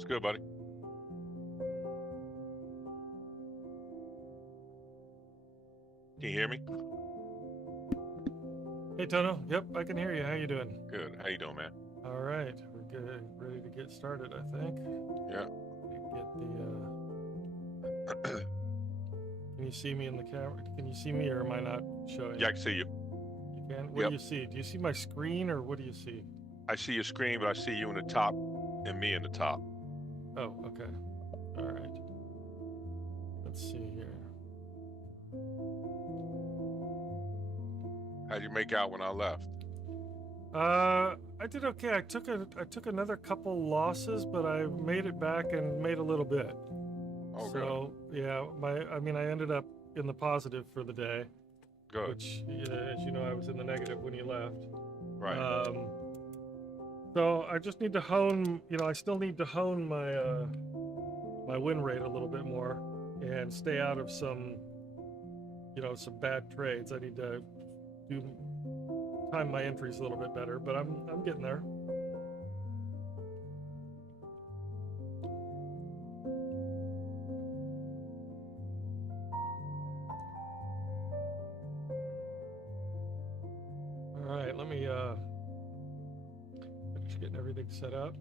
It's good, buddy. Can you hear me? Hey, Tono. Yep, I can hear you. How you doing? Good. How you doing, man? All right, we're good. Ready to get started, I think. Yeah. Get the. Can you see me in the camera? Can you see me, or am I not showing? Yeah, I can see you. You can. What do you see? Do you see my screen, or what do you see? I see your screen, but I see you in the top and me in the top. Oh, okay. All right. Let's see here. How'd you make out when I left? I did okay. I took another couple losses, but I made it back and made a little bit. Oh, so good. Yeah, I ended up in the positive for the day. Good. Which, as you know, I was in the negative when you left. Right. So I just need to hone. I still need to hone my my win rate a little bit more and stay out of some bad trades. I need to time my entries a little bit better, but I'm getting there. All right, let me finish getting everything set up.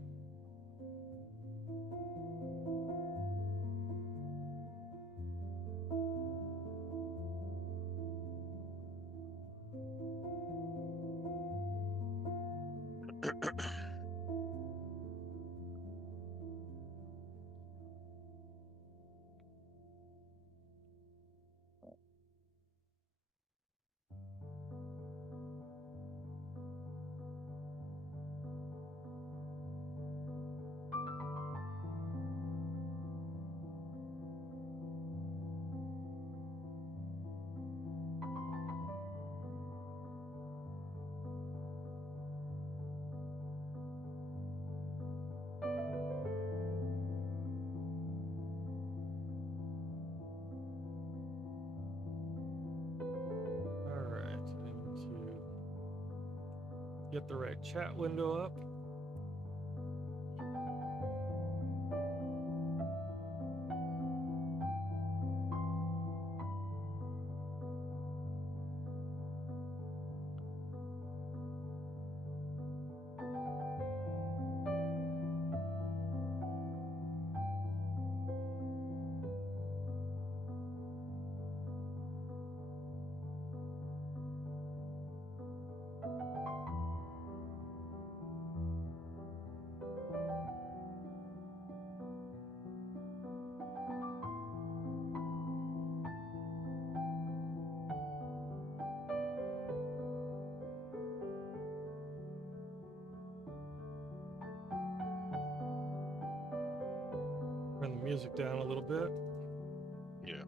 Get the right chat window up. Turn the music down a little bit. Yeah.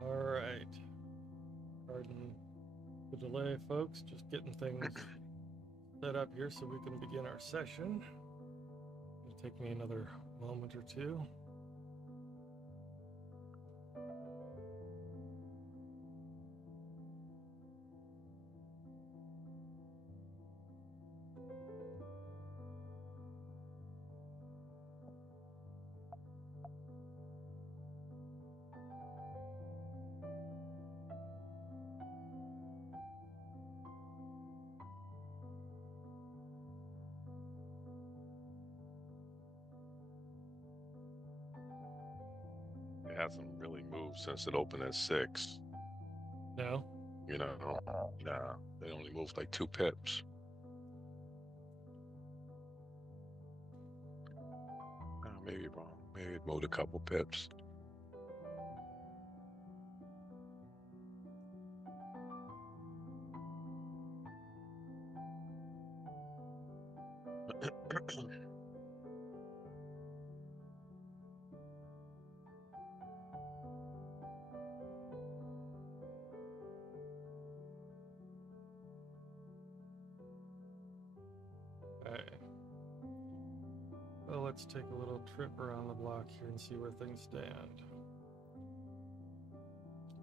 All right. Pardon the delay, folks. Just getting things set up here so we can begin our session. It'll take me another moment or two. It hasn't really moved since it opened at 6. No? Nah, they only moved like 2 pips. Maybe wrong. Maybe it moved a couple pips. Okay. Well, let's take a little trip around the block here and see where things stand.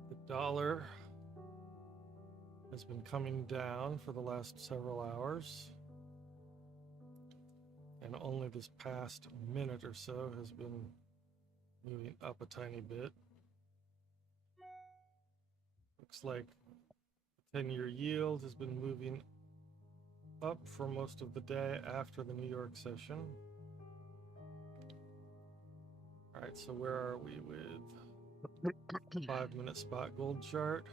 The dollar has been coming down for the last several hours, and only this past minute or so has been moving up a tiny bit. Looks like the 10-year yield has been moving up for most of the day after the New York session. All right, so where are we with 5-minute spot gold chart?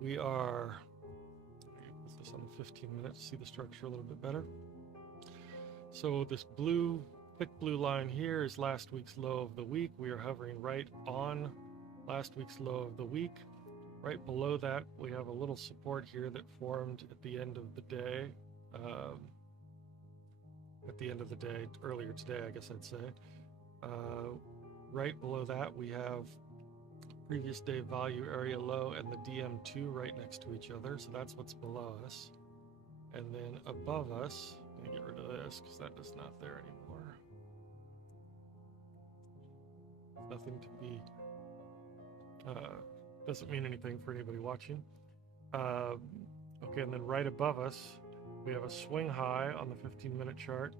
We are, put this on the 15 minutes to see the structure a little bit better. So this blue, thick blue line here is last week's low of the week. We are hovering right on last week's low of the week. Right below that, we have a little support here that formed at the end of the day. Earlier today, I guess I'd say. Right below that, we have previous day value area low and the DM2 right next to each other. So that's what's below us. And then above us, I'm gonna get rid of this because that is not there anymore. Nothing to be, doesn't mean anything for anybody watching. Okay, and then right above us, we have a swing high on the 15-minute chart.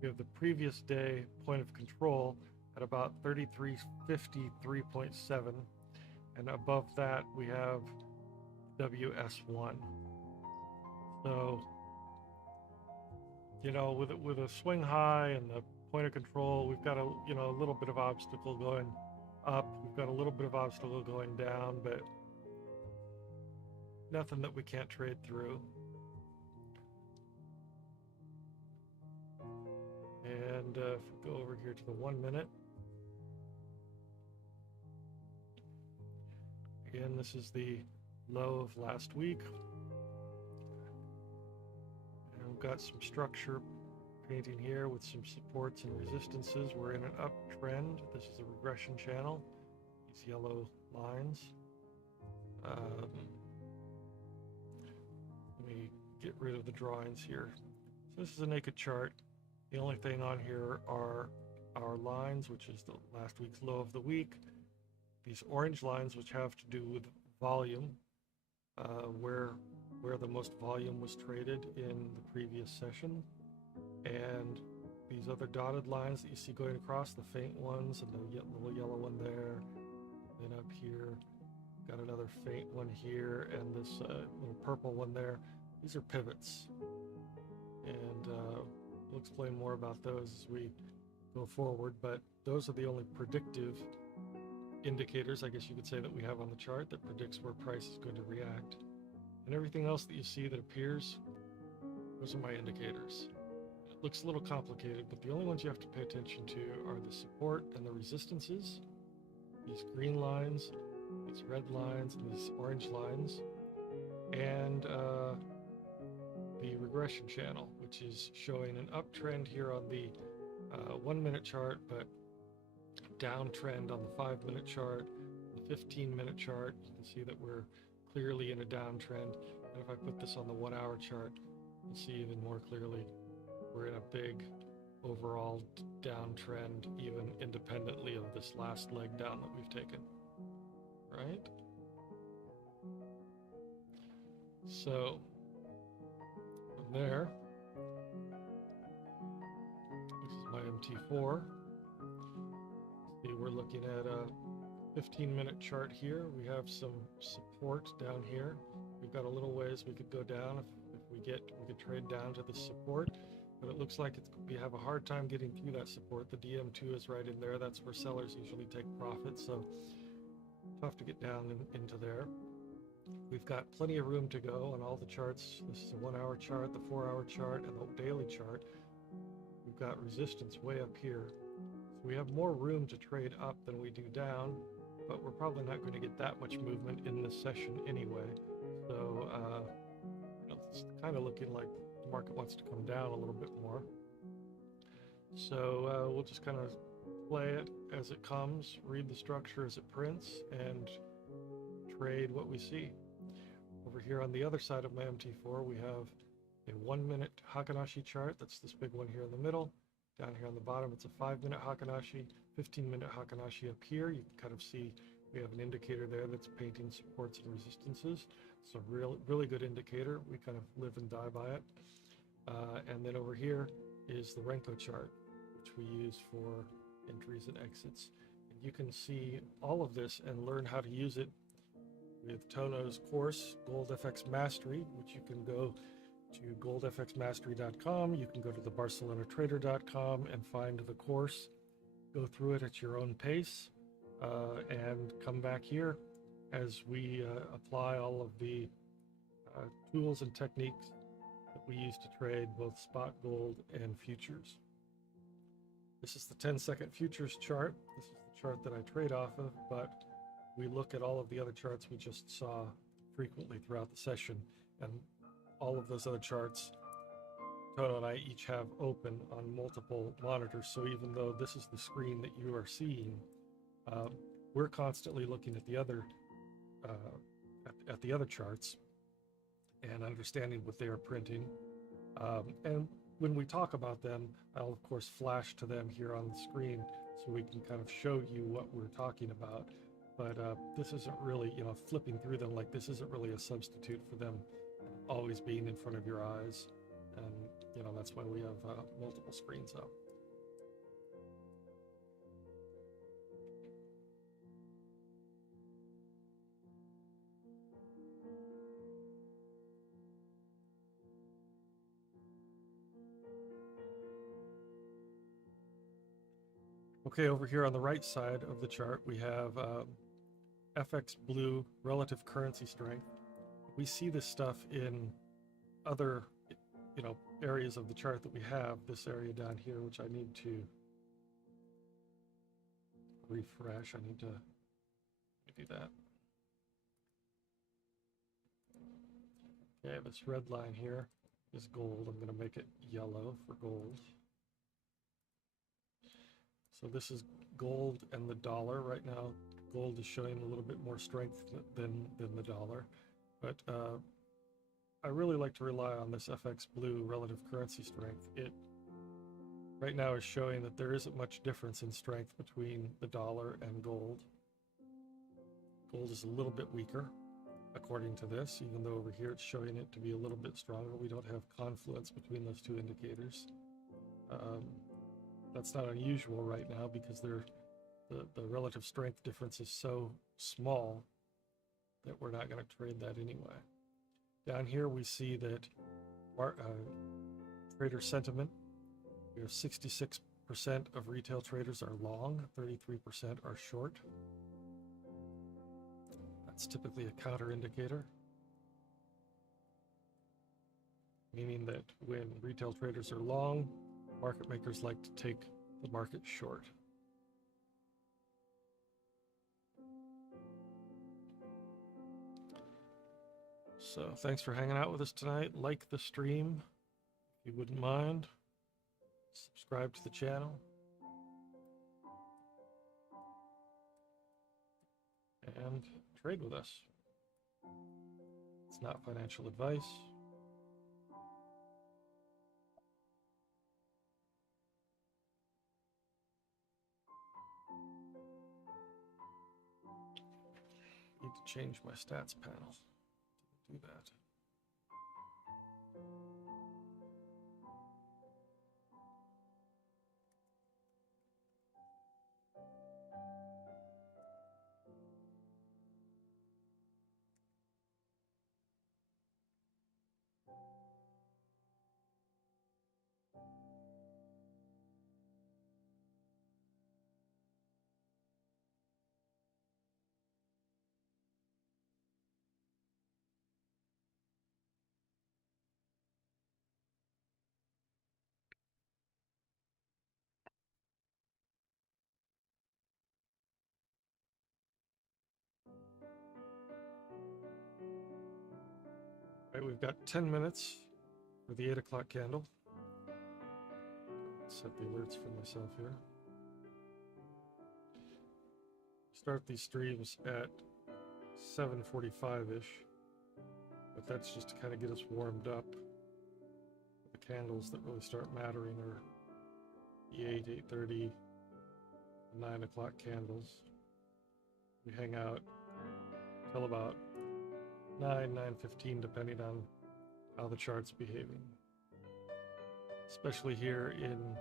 We have the previous day point of control at about 3353.7, and above that we have WS1. So, you know, with a swing high and the point of control, we've got a little bit of obstacle going up. We've got a little bit of obstacle going down, but nothing that we can't trade through. And if we go over here to the 1 minute, again, this is the low of last week. And we've got some structure painting here with some supports and resistances. We're in an uptrend. This is a regression channel. These yellow lines. Let me get rid of the drawings here. So this is a naked chart. The only thing on here are our lines, which is the last week's low of the week. These orange lines, which have to do with volume, where the most volume was traded in the previous session. And these other dotted lines that you see going across, the faint ones and the little yellow one there. Then up here, got another faint one here, and this little purple one there. These are pivots. And we'll explain more about those as we go forward, but those are the only predictive indicators, I guess you could say, that we have on the chart that predicts where price is going to react. And everything else that you see that appears, those are my indicators. It looks a little complicated, but the only ones you have to pay attention to are the support and the resistances, these green lines, these red lines, and these orange lines, and the regression channel, which is showing an uptrend here on the 1 minute chart, but downtrend on the 5 minute chart, the 15-minute chart. You can see that we're clearly in a downtrend. And if I put this on the 1 hour chart, you'll see even more clearly we're in a big overall downtrend, even independently of this last leg down that we've taken, right? So from there, this is my MT4. See, we're looking at a 15-minute chart here. We have some support down here. We've got a little ways we could go down if we could trade down to the support, but it looks like we have a hard time getting through that support. The DM2 is right in there. That's where sellers usually take profit, so tough to get down into there. We've got plenty of room to go on all the charts. This is a 1 hour chart, the 4 hour chart, and the daily chart. We've got resistance way up here. So we have more room to trade up than we do down, but we're probably not going to get that much movement in this session anyway. So it's kind of looking like the market wants to come down a little bit more. So we'll just kind of play it as it comes, read the structure as it prints, and trade what we see. Over here on the other side of my MT4, we have a 1-minute Hakanashi chart. That's this big one here in the middle. Down here on the bottom, it's a 5-minute Hakanashi, 15-minute Hakanashi up here. You can kind of see we have an indicator there that's painting supports and resistances. It's a really good indicator. We kind of live and die by it. And then over here is the Renko chart, which we use for entries and exits. And you can see all of this and learn how to use it with Tono's course, Gold FX Mastery, which you can go to goldfxmastery.com. You can go to the barcelonatrader.com and find the course, go through it at your own pace, and come back here as we apply all of the tools and techniques that we use to trade both spot gold and futures. This is the 10-second futures chart. This is the chart that I trade off of, but we look at all of the other charts we just saw frequently throughout the session, and all of those other charts, Tono and I each have open on multiple monitors. So even though this is the screen that you are seeing, we're constantly looking at the other charts and understanding what they are printing. And when we talk about them, I'll of course flash to them here on the screen so we can kind of show you what we're talking about. But this isn't really, flipping through them like this isn't really a substitute for them always being in front of your eyes. And, that's why we have multiple screens up. Okay, over here on the right side of the chart, we have FX Blue relative currency strength. We see this stuff in other, areas of the chart that we have. This area down here, which I need to refresh. I need to do that. Okay, this red line here is gold. I'm going to make it yellow for gold. So this is gold and the dollar. Right now, gold is showing a little bit more strength than the dollar. But I really like to rely on this FX Blue relative currency strength. It right now is showing that there isn't much difference in strength between the dollar and gold. Gold is a little bit weaker, according to this, even though over here it's showing it to be a little bit stronger. We don't have confluence between those two indicators. That's not unusual right now because the relative strength difference is so small that we're not going to trade that anyway. Down here we see that trader sentiment, we have 66% of retail traders are long, 33% are short. That's typically a counter indicator, meaning that when retail traders are long, market makers like to take the market short. So thanks for hanging out with us tonight. Like the stream if you wouldn't mind. Subscribe to the channel. And trade with us. It's not financial advice. Need to change my stats panel. Didn't do that. All right, we've got 10 minutes for the 8 o'clock candle. Set the alerts for myself here. Start these streams at 7:45-ish, but that's just to kind of get us warmed up candles that really start mattering are the 8, 8:30, 9 o'clock candles. We hang out till about 9, 9:15, depending on how the chart's behaving. Especially here in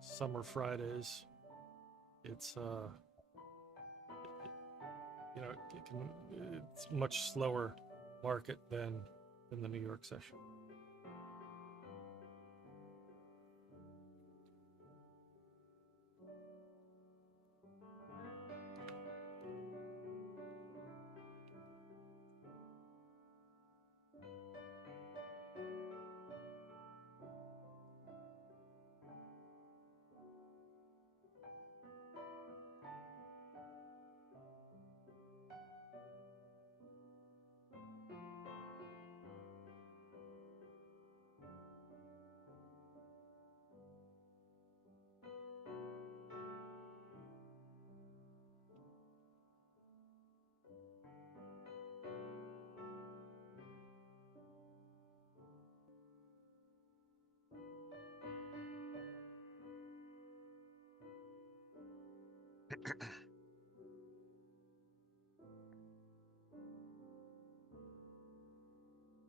summer Fridays, it's it's much slower market than the New York session.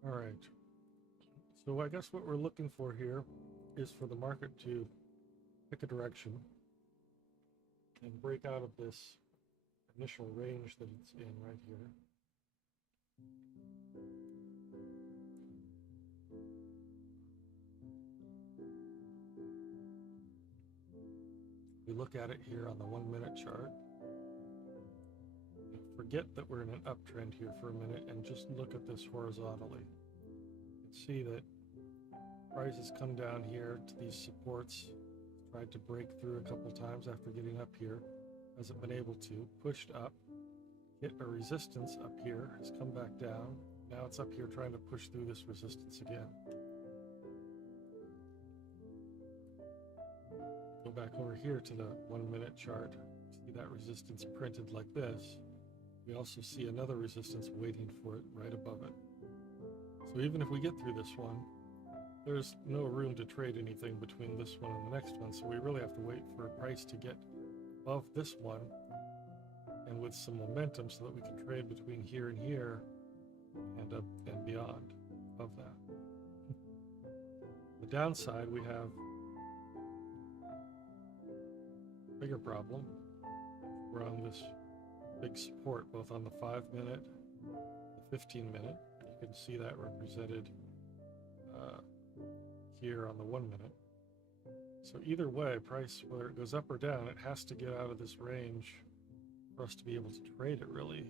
All right. So I guess what we're looking for here is for the market to pick a direction and break out of this initial range that it's in right here. We look at it here on the 1 minute chart. Forget that we're in an uptrend here for a minute and just look at this horizontally. You can see that price has come down here to these supports, tried to break through a couple times after getting up here, hasn't been able to, pushed up, hit a resistance up here, has come back down. Now it's up here trying to push through this resistance again. Go back over here to the 1 minute chart. See that resistance printed like this. We also see another resistance waiting for it right above it. So even if we get through this one, there's no room to trade anything between this one and the next one. So we really have to wait for a price to get above this one and with some momentum so that we can trade between here and here and up and beyond above that. The downside, we have a bigger problem. We're on this big support both on the 5 minute, the 15 minute. You can see that represented here on the 1 minute. So either way, price, whether it goes up or down, it has to get out of this range for us to be able to trade it really.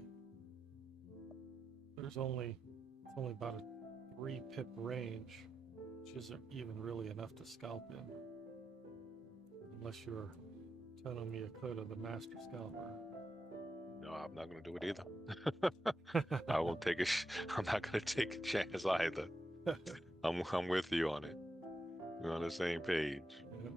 It's only about a 3 pip range, which isn't even really enough to scalp in. Unless you're Tono Miakoda, the master scalper. No, I'm not going to do it either. I won't take a. I'm not going to take a chance either. I'm with you on it. We're on the same page. Yeah.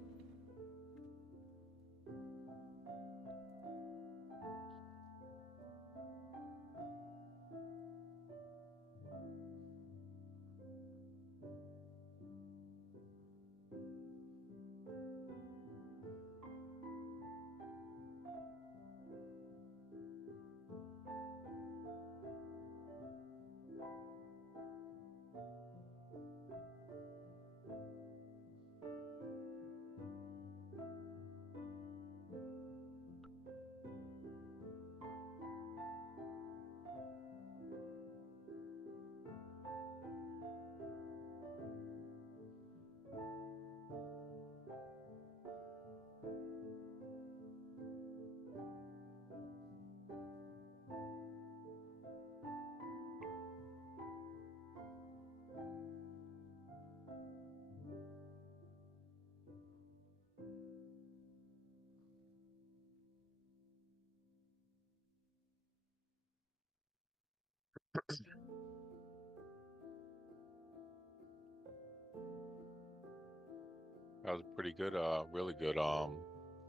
That was a pretty good, really good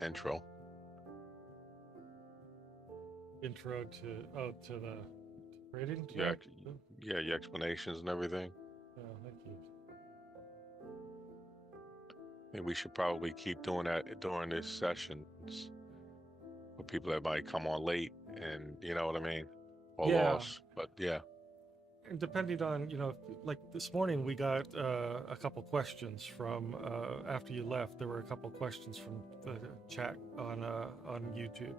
intro. Intro to the trading. Yeah, yeah, your explanations and everything. Oh, thank you. And we should probably keep doing that during these sessions for people that might come on late and you know what I mean, or Yeah, lost. But yeah. and depending on, like this morning we got a couple questions from after you left. There were a couple questions from the chat on YouTube.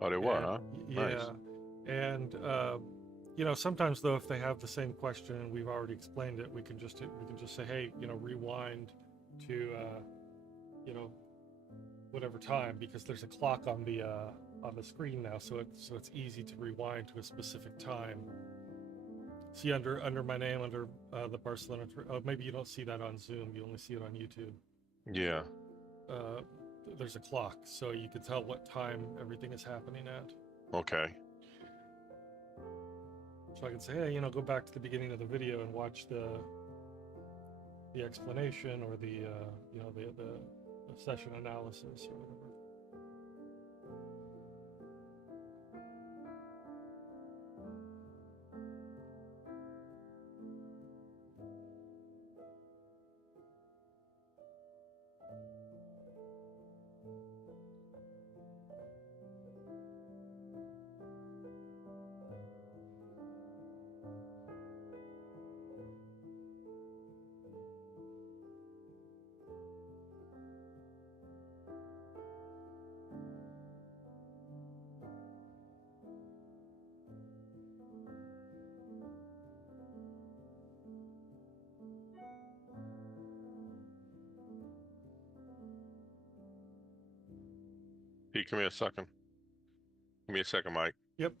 Oh, they were, And huh? yeah, Nice. and sometimes though, if they have the same question and we've already explained it, we can just say, hey, rewind to whatever time, because there's a clock on the screen now, so it's easy to rewind to a specific time. See, under my name, under the Barcelona. Maybe you don't see that on Zoom. You only see it on YouTube. Yeah. Uh, there's a clock, so you can tell what time everything is happening at. Okay. So I can say, hey, go back to the beginning of the video and watch the explanation, or the session analysis or whatever. Pete, give me a second. Give me a second, Mike. Yep.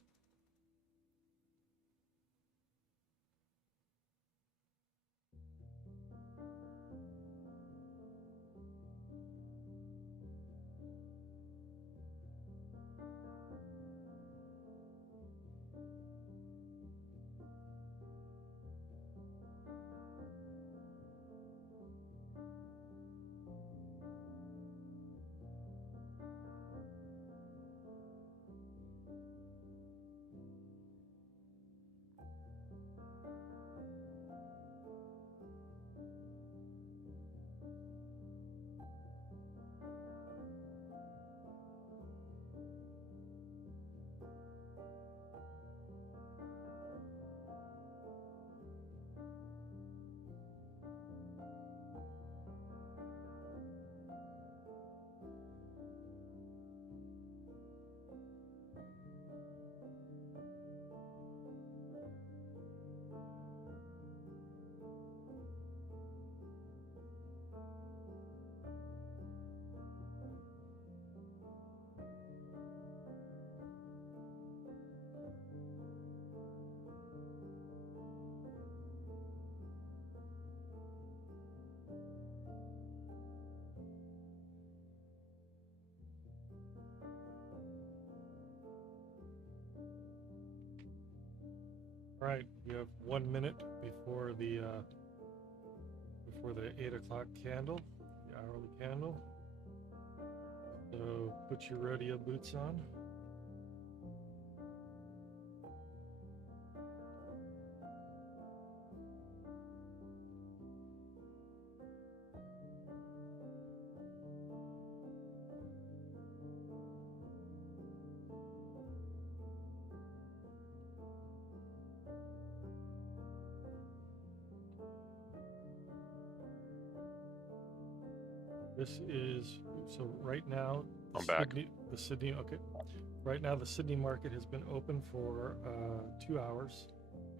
All right. You have 1 minute before the 8 o'clock candle, the hourly candle. So put your rodeo boots on. This is so right now. I'm back. Sydney. Okay. Right now, the Sydney market has been open for 2 hours,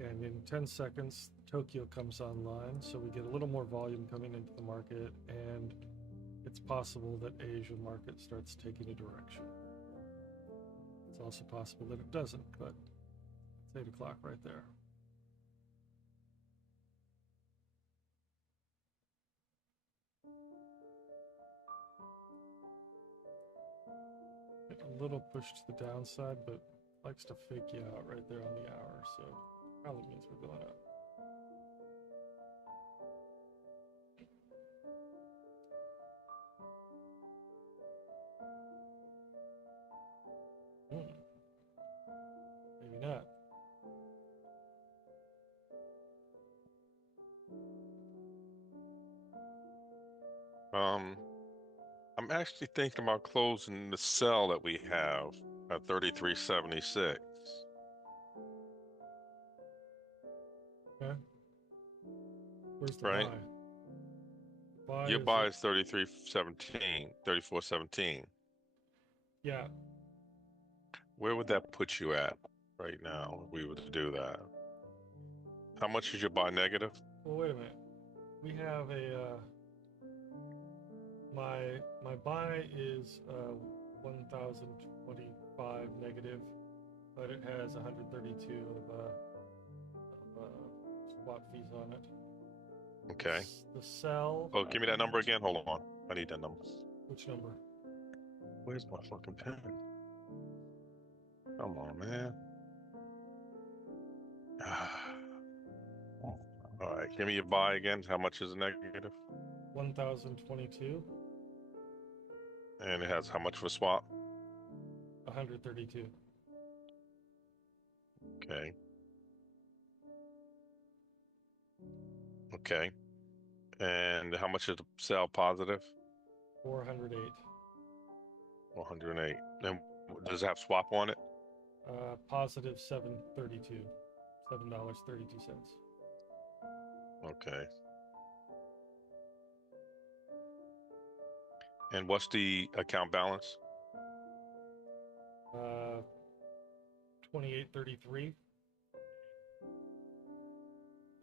and in 10 seconds, Tokyo comes online. So we get a little more volume coming into the market, and it's possible that Asian market starts taking a direction. It's also possible that it doesn't, but it's 8 o'clock right there. A little push to the downside, but likes to fake you out right there on the hour, so probably means we're going up. Maybe not. I'm actually thinking about closing the sell that we have at 33.76. Okay. Where's the Right? buy? Buy Your is buy is 33.17, 34.17. yeah. Where would that put you at right now if we were to do that? How much is your buy negative? Well, wait a minute. We have a my buy is 1,025 negative, but it has 132 of swap fees on it. Okay. The sell. Oh, give me that number again. Hold on. I need that number. Which number? Where's my fucking pen? Come on, man. All right, give me your buy again. How much is the negative? 1,022. And it has how much for swap? 132. Okay. Okay. And how much is the sell positive? 408. 108. And does it have swap on it? Positive 732. $7.32. Okay. And what's the account balance? 2833.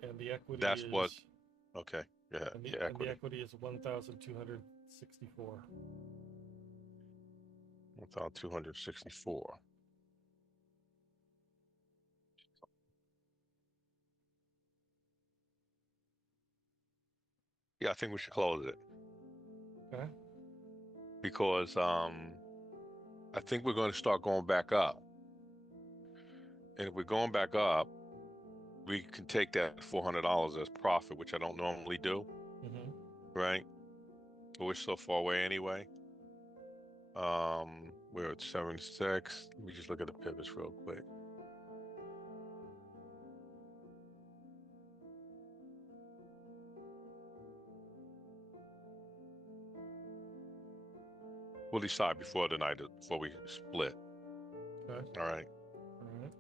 And the equity That's is what. Okay. Yeah. and Yeah. the Equity. equity is 1,264. 1,264. Yeah, I think we should close it Okay. because I think we're going to start going back up. And if we're going back up, we can take that $400 as profit, which I don't normally do, Mm-hmm. right? But we're so far away anyway. We're at 76. Let me just look at the pivots real quick. We'll decide before the night, before we split. Okay. All right. All right.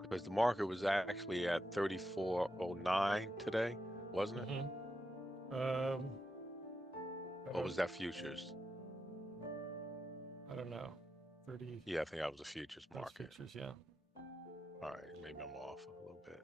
Because the market was actually at 34.09 today, wasn't it? Mm-hmm. Or was that futures? I don't know. 30. Yeah, I think that was the futures That's market. futures. Yeah. All right, maybe I'm off a little bit.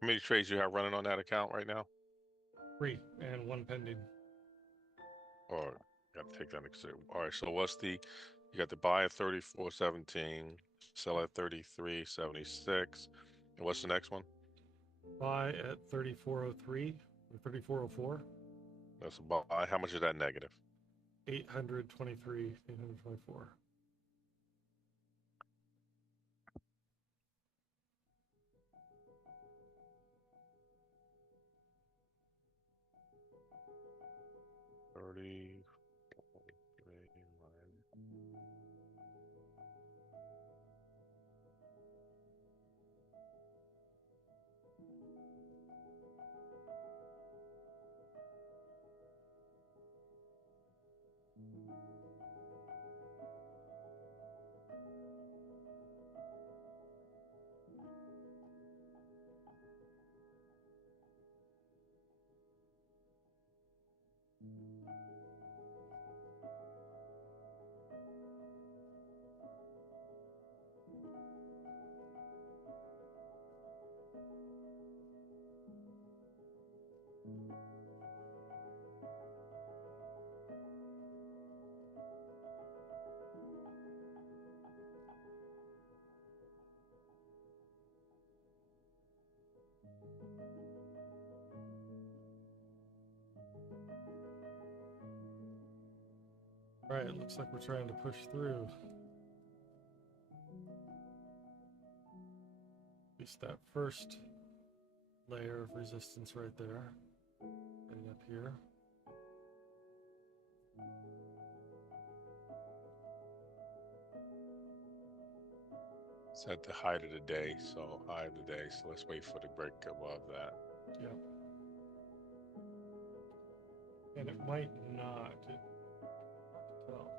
How many trades you have running on that account right now? 3 and 1 pending. Or got to take that into consideration. All right, so what's the, you got the buy at 34.17, sell at 33.76. And what's the next one? Buy at 3403 or 3404. That's a buy. How much is that negative? 823. 824. $30. All right, looks like we're trying to push through. At least that first layer of resistance right there. Getting up here. It's at the height of the day, so high of the day. So let's wait for the break above that. Yep. And it might not. Hard to tell.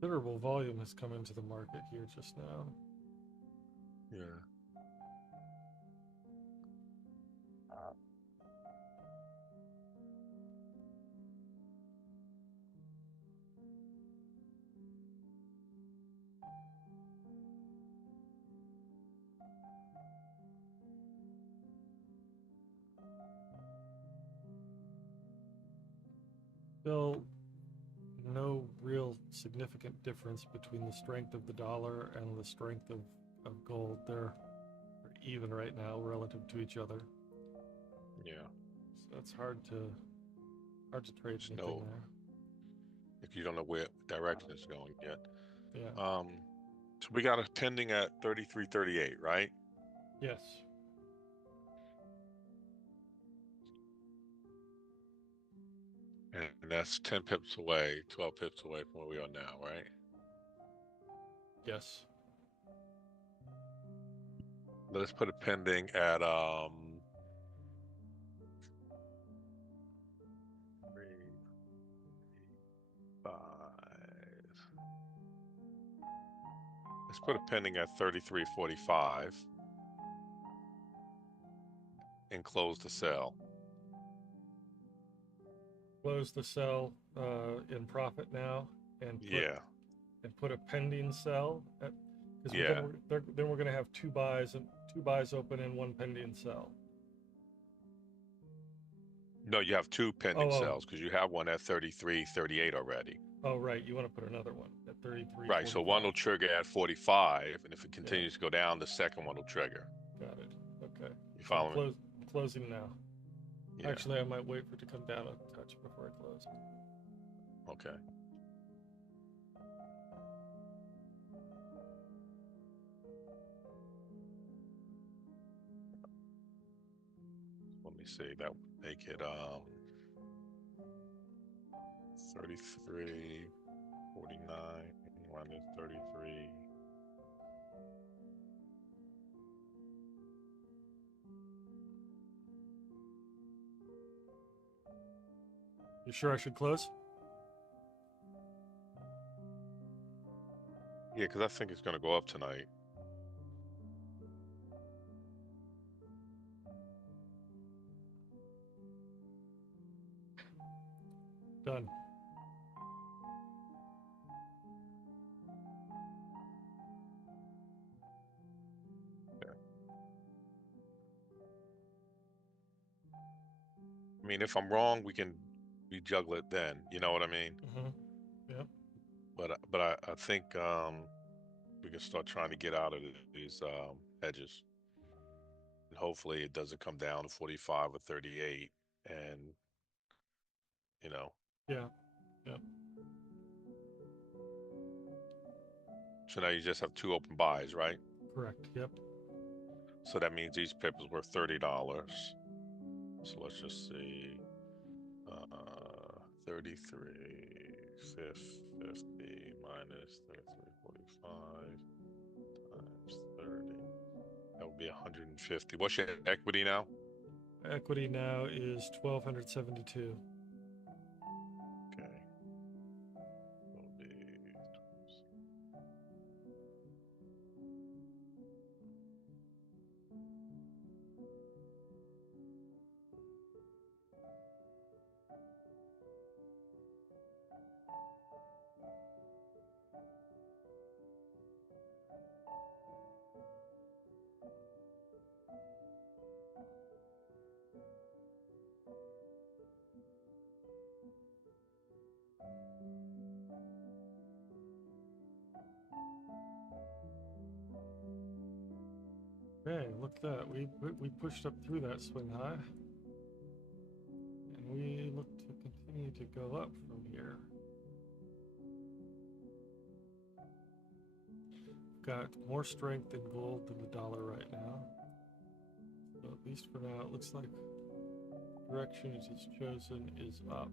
Considerable volume has come into the market here just now. Yeah. Still no real significant difference between the strength of the dollar and the strength of gold. They're even right now relative to each other. Yeah. So it's hard to trade anything there. If you don't know where direction it's going yet. Yeah. So we got a pending at 33.38, right? Yes. And that's 10 pips away, 12 pips away from where we are now, right? Yes. Let's put a pending at 3.5. Let's put a pending at 33.45 and close the sell. Close the sell in profit now and put a pending sell at, because then we're going to have two buys open and one pending sell. No, you have two pending sells because you have one at 33.38 already. Oh, right. You want to put another one at 33. Right. So one will trigger at 45, and if it continues to go down, the second one will trigger. Got it. Okay. You follow me? Closing now. Yeah. Actually, I might wait for it to come down a touch before I close. Okay. Let me see. That would make it 33.49 minus 33. You sure I should close? Yeah, because I think it's going to go up tonight. Done. Okay. I mean, if I'm wrong, we juggle it then. You know what I mean? Mm-hmm. Yep. But I think we can start trying to get out of these hedges. And hopefully it doesn't come down to 45 or 38 and, you know. Yeah. Yep. So now you just have two open buys, right? Correct. Yep. So that means these papers were $30. So let's just see. 33.50 minus 33.45 times 30. That would be 150. What's your equity now? Equity now is 1,272. Okay. That'll be Okay, look at that. We pushed up through that swing high. And we look to continue to go up from here. Got more strength in gold than the dollar right now. So at least for now, it looks like the direction it has chosen is up.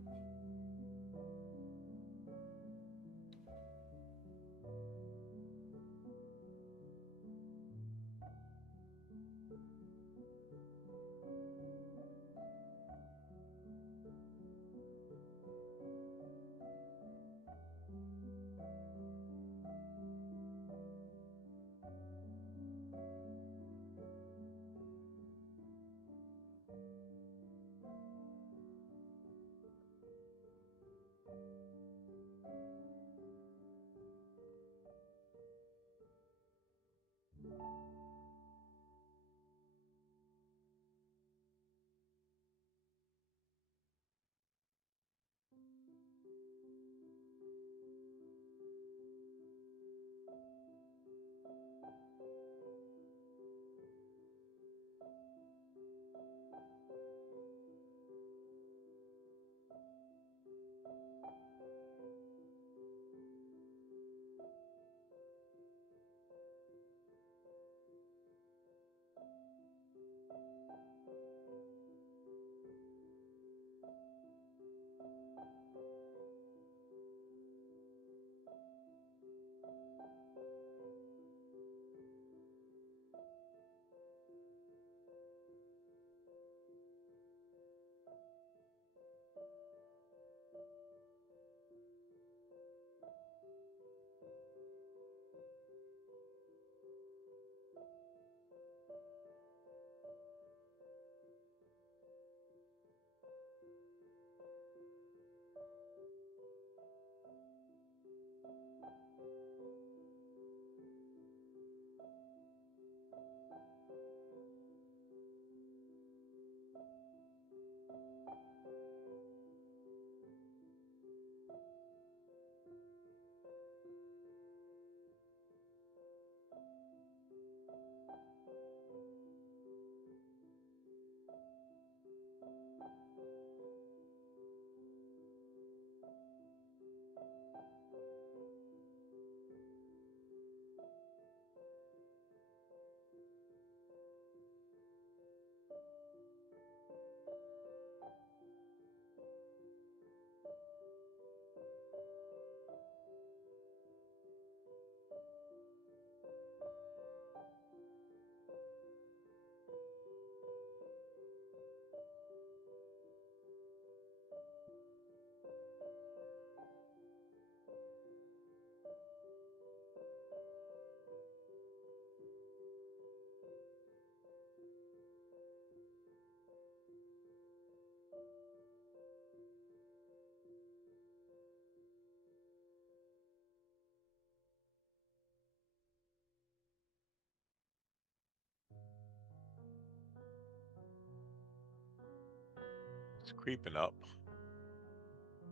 It's creeping up.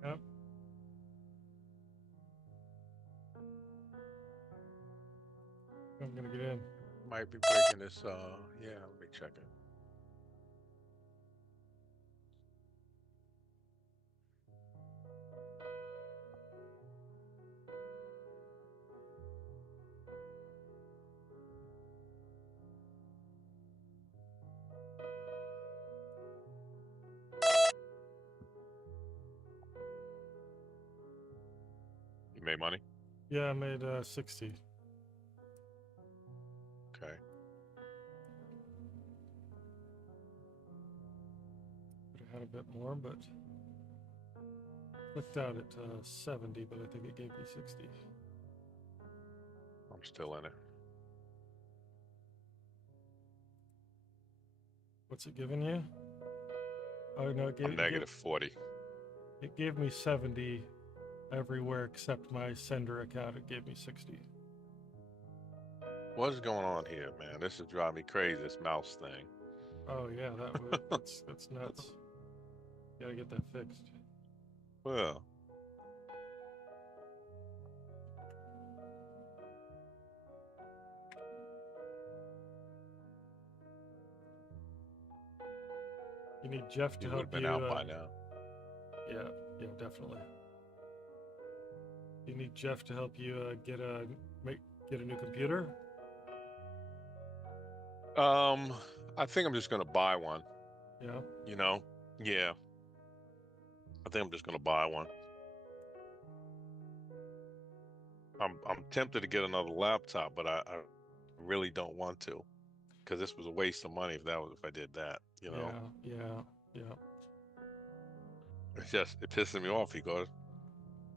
Yep. I'm gonna get in. Might be breaking this. Yeah, let me check it. You made money? Yeah, I made 60. Okay. Could have had a bit more, but clicked out at 70, but I think it gave me 60. I'm still in it. What's it giving you? Oh no, I'm negative 40. it gave me 70 everywhere except my sender account. It gave me 60. What's going on here, man? This is driving me crazy, this mouse thing. Oh yeah, that's nuts. Gotta get that fixed. Well, You need Jeff He to would have help been you. out by now. Yeah, yeah, definitely. You need Jeff to help you get a new computer. I think I'm just gonna buy one. Yeah. You know? Yeah. I think I'm just gonna buy one. I'm tempted to get another laptop, but I really don't want to, because this was a waste of money if I did that, you know. Yeah, yeah, yeah. It pisses me off because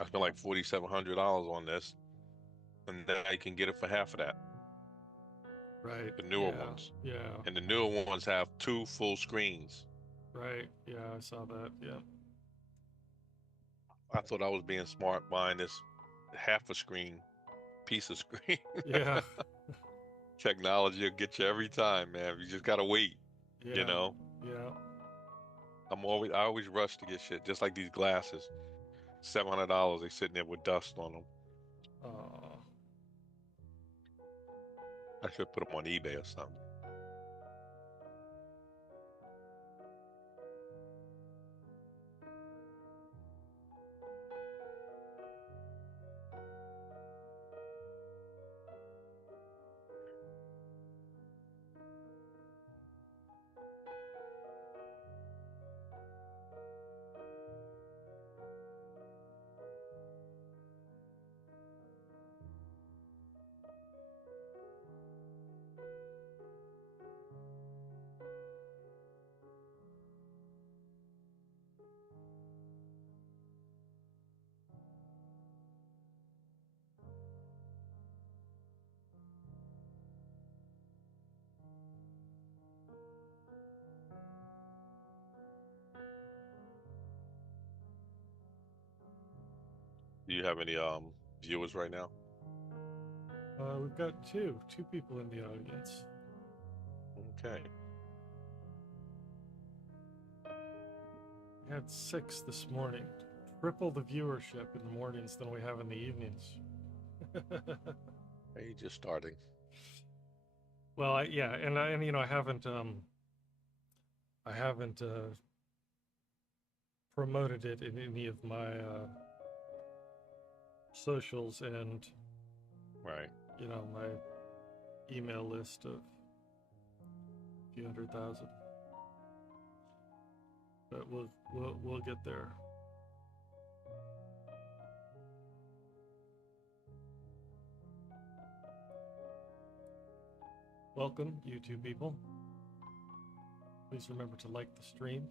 I spent like $4,700 on this, and then I can get it for half of that, Right. the newer Yeah, ones. yeah. And the newer ones have two full screens. Right. Yeah, I saw that. Yeah. I thought I was being smart buying this half a screen piece of screen. Yeah. Technology will get you every time, man. You just gotta wait, you Yeah. know. Yeah. I always rush to get shit, just like these glasses. $700, they sitting there with dust on them. Oh. I should put them on eBay or something. Do you have any viewers right now? We've got two people in the audience. Okay. We had 6 this morning. Triple the viewership in the mornings than we have in the evenings. Hey, just starting. Well, yeah, and you know, I haven't promoted it in any of my socials and Right. you know my email list of a few 100,000. But we'll get there. Welcome, YouTube people. Please remember to like the stream.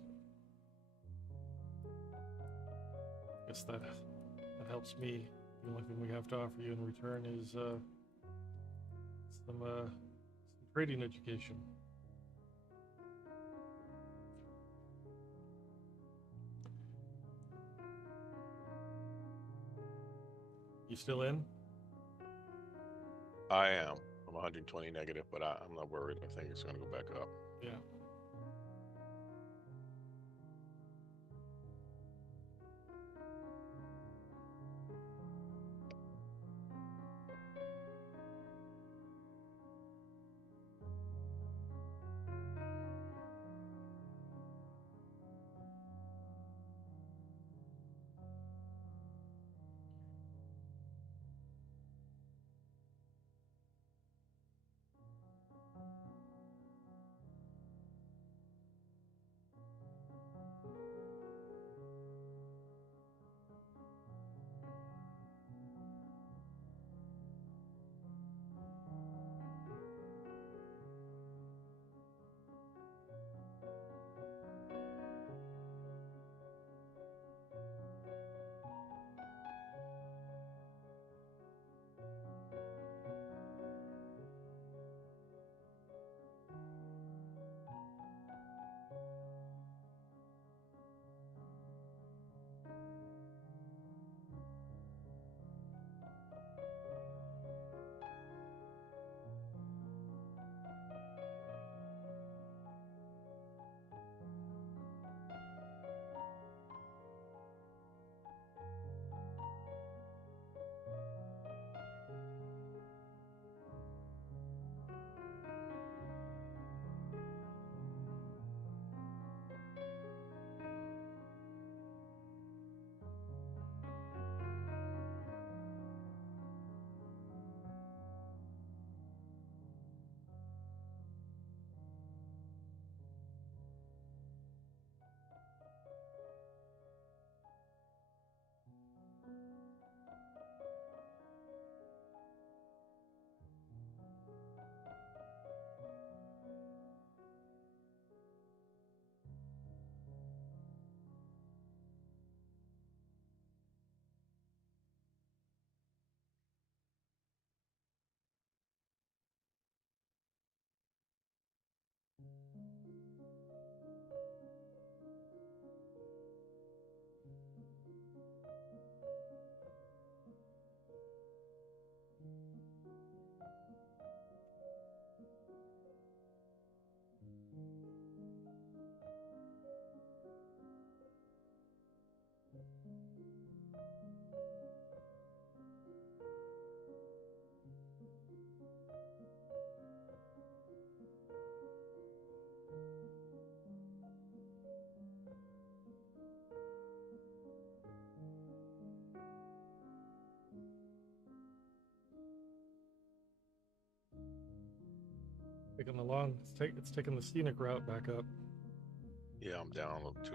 I guess that helps me. The only thing we have to offer you in return is some trading education. You still in? I am. I'm 120 negative, but I'm not worried. I think it's gonna go back up. Yeah. Taking the long, it's taking the scenic route back up. Yeah, I'm down $200.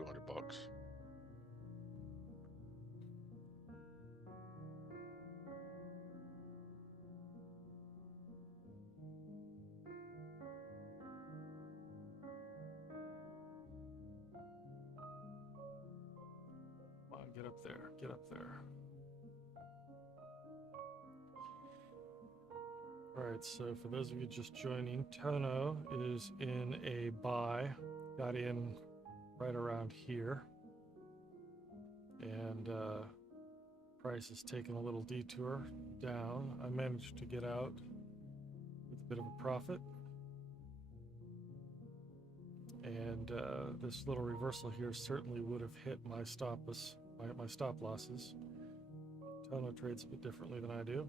Come on, get up there, get up there. All right, so for those of you just joining, Tono is in a buy, got in right around here, and price is taking a little detour down. I managed to get out with a bit of a profit, and this little reversal here certainly would have hit my stop losses. Tono trades a bit differently than I do.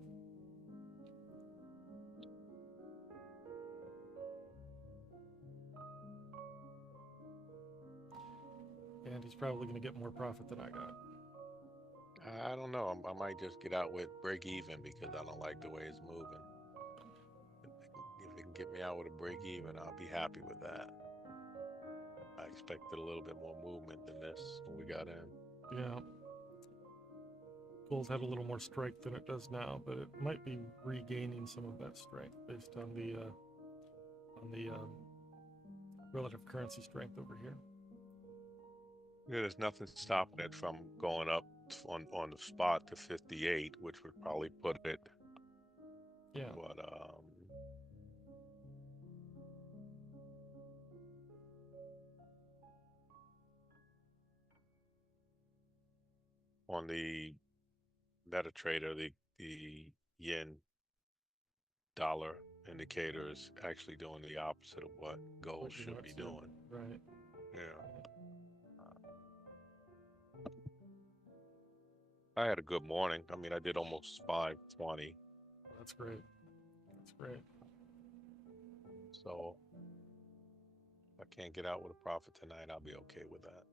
And he's probably going to get more profit than I got. I don't know. I might just get out with break even because I don't like the way it's moving. If it can get me out with a break even, I'll be happy with that. I expected a little bit more movement than this when we got in. Yeah. Gold had a little more strength than it does now, but it might be regaining some of that strength based on the relative currency strength over here. Yeah, there's nothing stopping it from going up on the spot to 58, which would probably put it. Yeah. What on the MetaTrader, the yen dollar indicator is actually doing the opposite of what gold should be doing. Right. Yeah. I had a good morning. I mean, I did almost 520. That's great. That's great. So if I can't get out with a profit tonight, I'll be okay with that.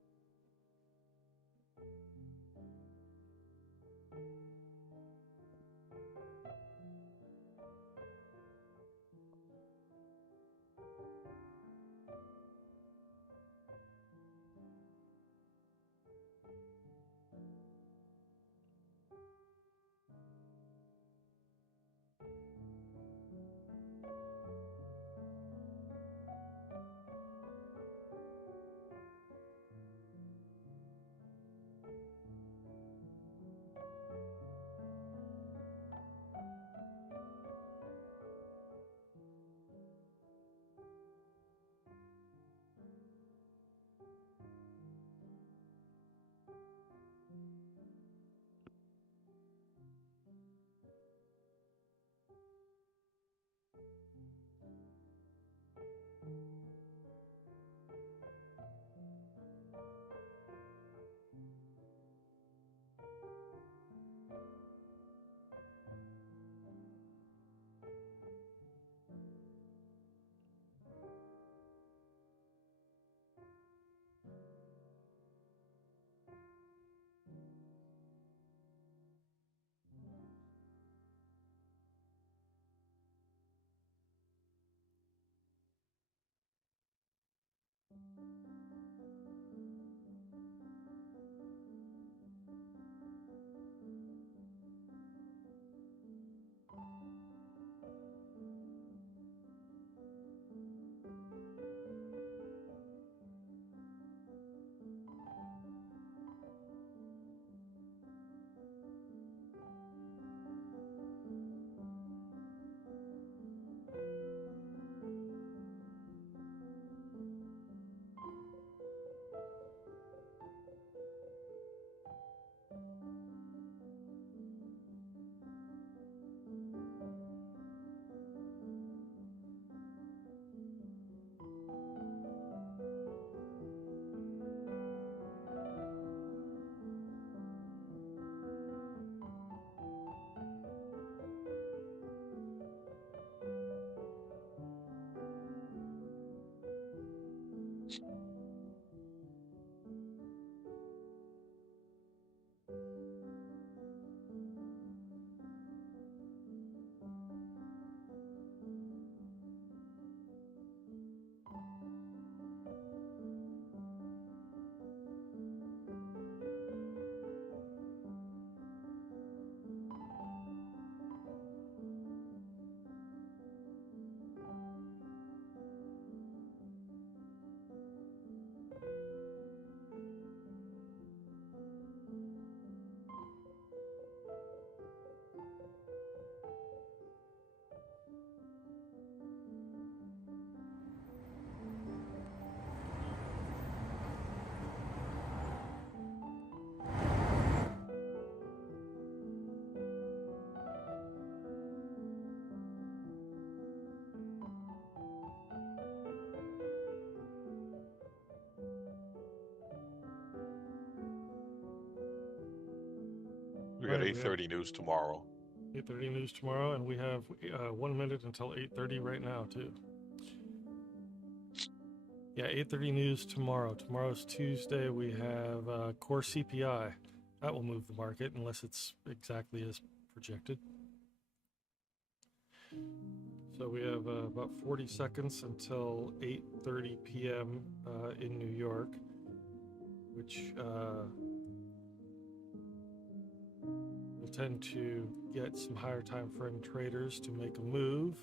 We got Right, we have 8:30 news tomorrow. 8:30 news tomorrow, and we have 1 minute until 8:30 right now too. Yeah, 8:30 news tomorrow. Tomorrow's Tuesday. We have core CPI. That will move the market unless it's exactly as projected. So we have about 40 seconds until 8:30 p.m. In New York, which will tend to get some higher time frame traders to make a move.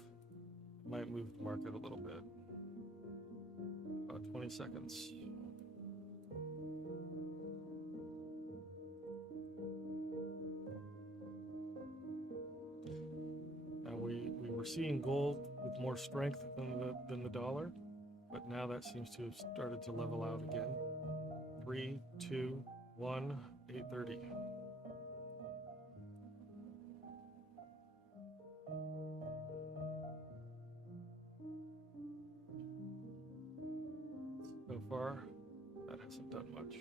Might move the market a little bit. About 20 seconds. Now we were seeing gold with more strength than the dollar, but now that seems to have started to level out again. 3, 2, 1, 8:30. So far, that hasn't done much.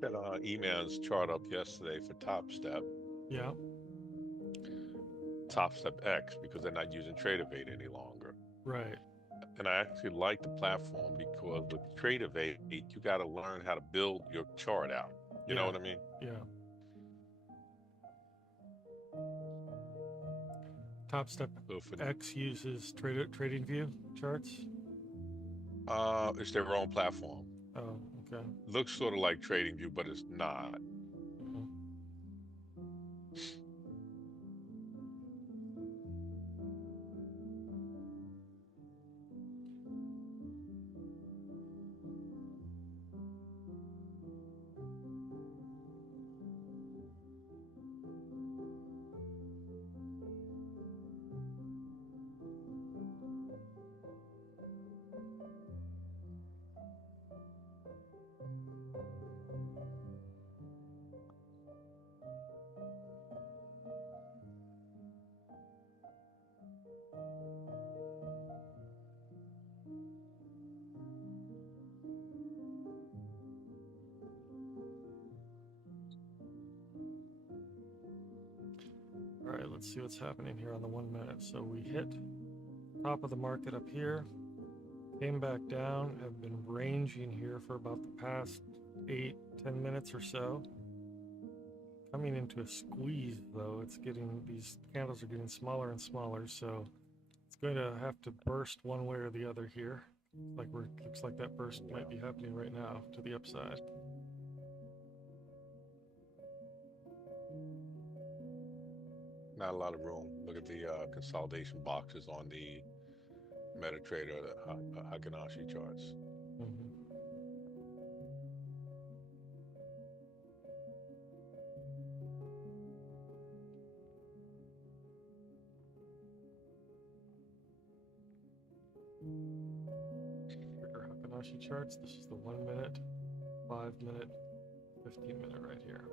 Got E-man's chart up yesterday for Top Step, Yeah, Top Step X, because they're not using TradeOvate any longer. right. And I actually like the platform because with TradeOvate, you got to learn how to build your chart out. You know Yeah, what I mean? yeah. Top Step So for X uses TradingView charts. it's their own platform. Oh, okay. Looks sort of like TradingView, but it's not. Mhm. All right, let's see what's happening here on the 1 minute. So we hit top of the market up here, came back down, have been ranging here for about the past 8-10 minutes or so. Coming into a squeeze though, these candles are getting smaller and smaller, so it's going to have to burst one way or the other here. Looks like that burst might be happening right now to the upside. Not a lot of room. Look at the consolidation boxes on the MetaTrader, the Haganashi charts. Mm-hmm. Trigger Hakanashi charts. This is the 1 minute, 5 minute, 15 minute right here.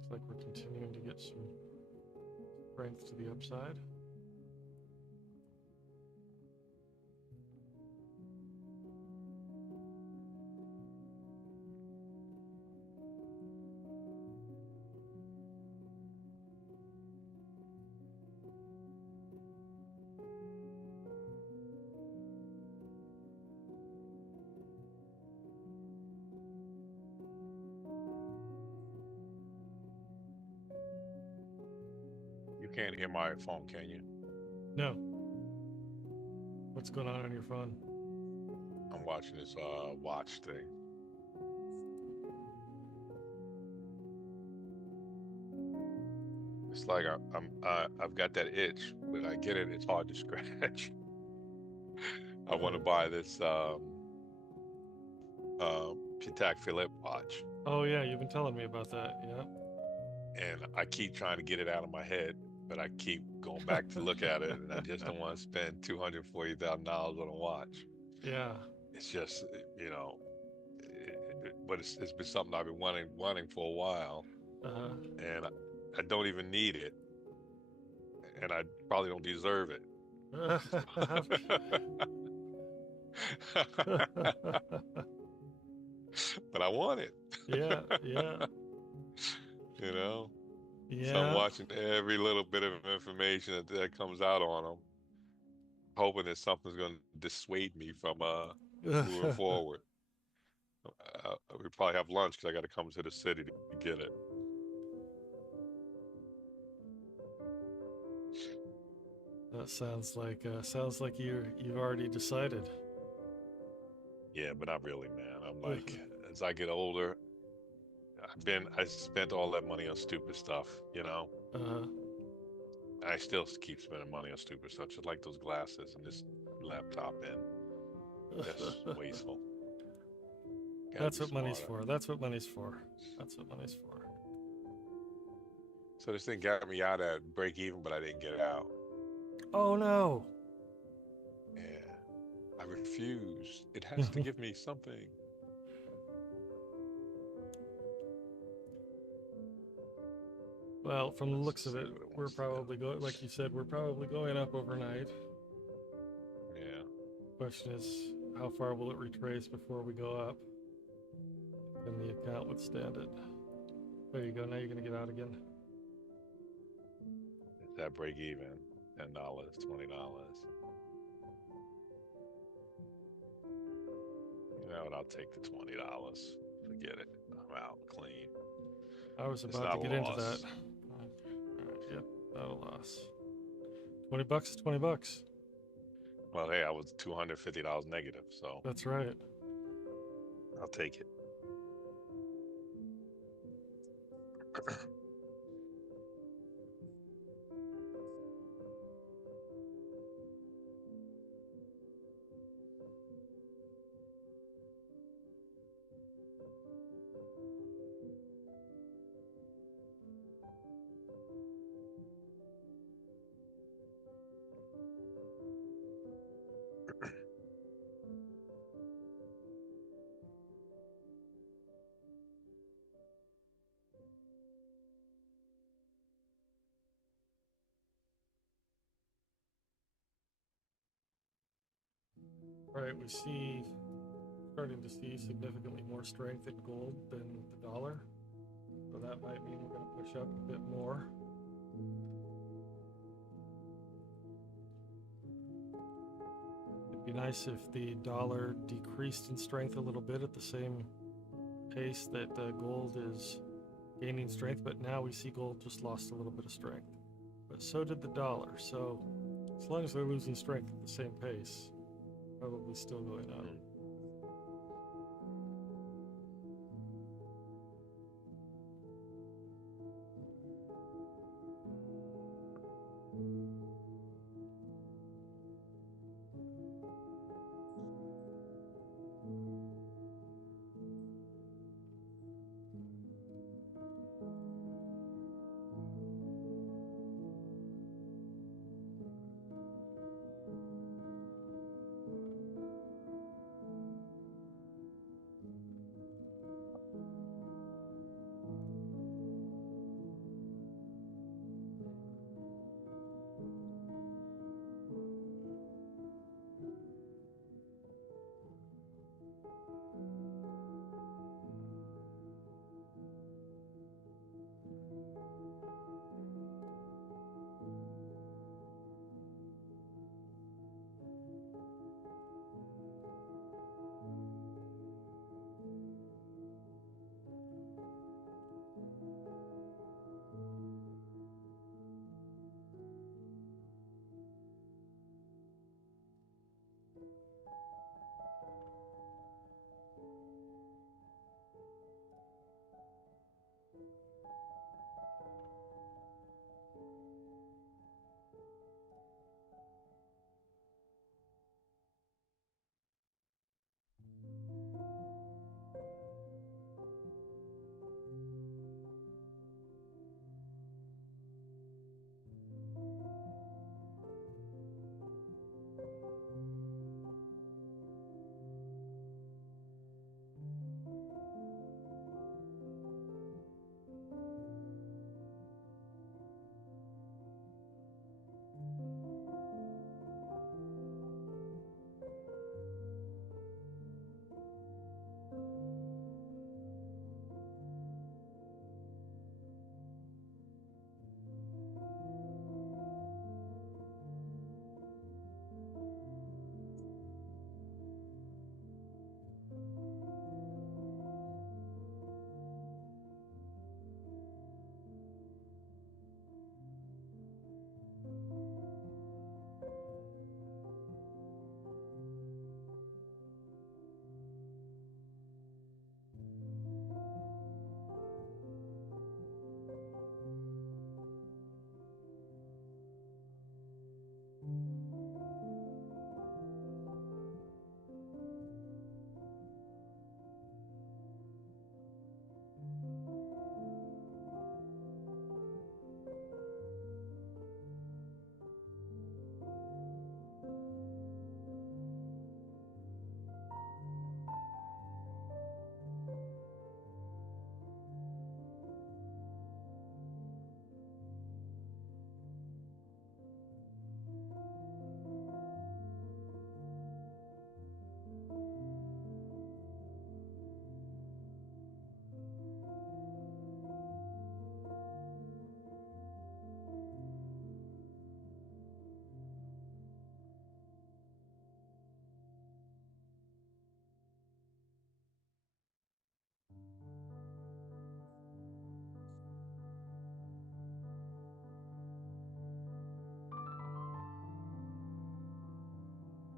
Looks like we're continuing to get some strength to the upside. You can't hear my phone, can you? No. What's going on your phone? I'm watching this watch thing. It's like I've got that itch. When I get it, it's hard to scratch. I want to buy this Patek Philippe watch, Oh yeah, you've been telling me about that. and I keep trying to get it out of my head, but I keep going back to look at it, and I just don't want to spend $240,000 on a watch. Yeah. It's just, but it's been something I've been wanting for a while, Uh-huh. and I don't even need it, and I probably don't deserve it. But I want it, Yeah, yeah, you know? So I'm yeah. watching every little bit of information that comes out on them, hoping that something's going to dissuade me from moving forward. We probably have lunch because I got to come to the city to get it. That sounds like you've already decided. Yeah, but not really, man. I'm like, as I get older, I spent all that money on stupid stuff, you know? Uh-huh. I still keep spending money on stupid stuff, just like those glasses and this laptop, and that's wasteful. Got to That's be what money's smarter. for. That's what money's for. That's what money's for. So this thing got me out at break even, but I didn't get out. Oh no. Yeah, I refuse. It has to give me something. Well, from the Let's looks just of see it, what it we're wants to do. probably going, like you said, we're probably going up overnight. Yeah. Question is, how far will it retrace before we go up? Can the account withstand it? There you go. Now you're gonna get out again. It's that break even. $10, $20. You know what? I'll take the $20. Forget it. I'm out clean. I was It's about to not a get into that. loss. Yep, not a loss. $20 is $20. Well, hey, I was $250 negative, so That's right. I'll take it. All right, we see starting to see significantly more strength in gold than the dollar. So that might mean we're going to push up a bit more. It'd be nice if the dollar decreased in strength a little bit at the same pace that gold is gaining strength, but now we see gold just lost a little bit of strength. But so did the dollar. So as long as they're losing strength at the same pace, probably still going up.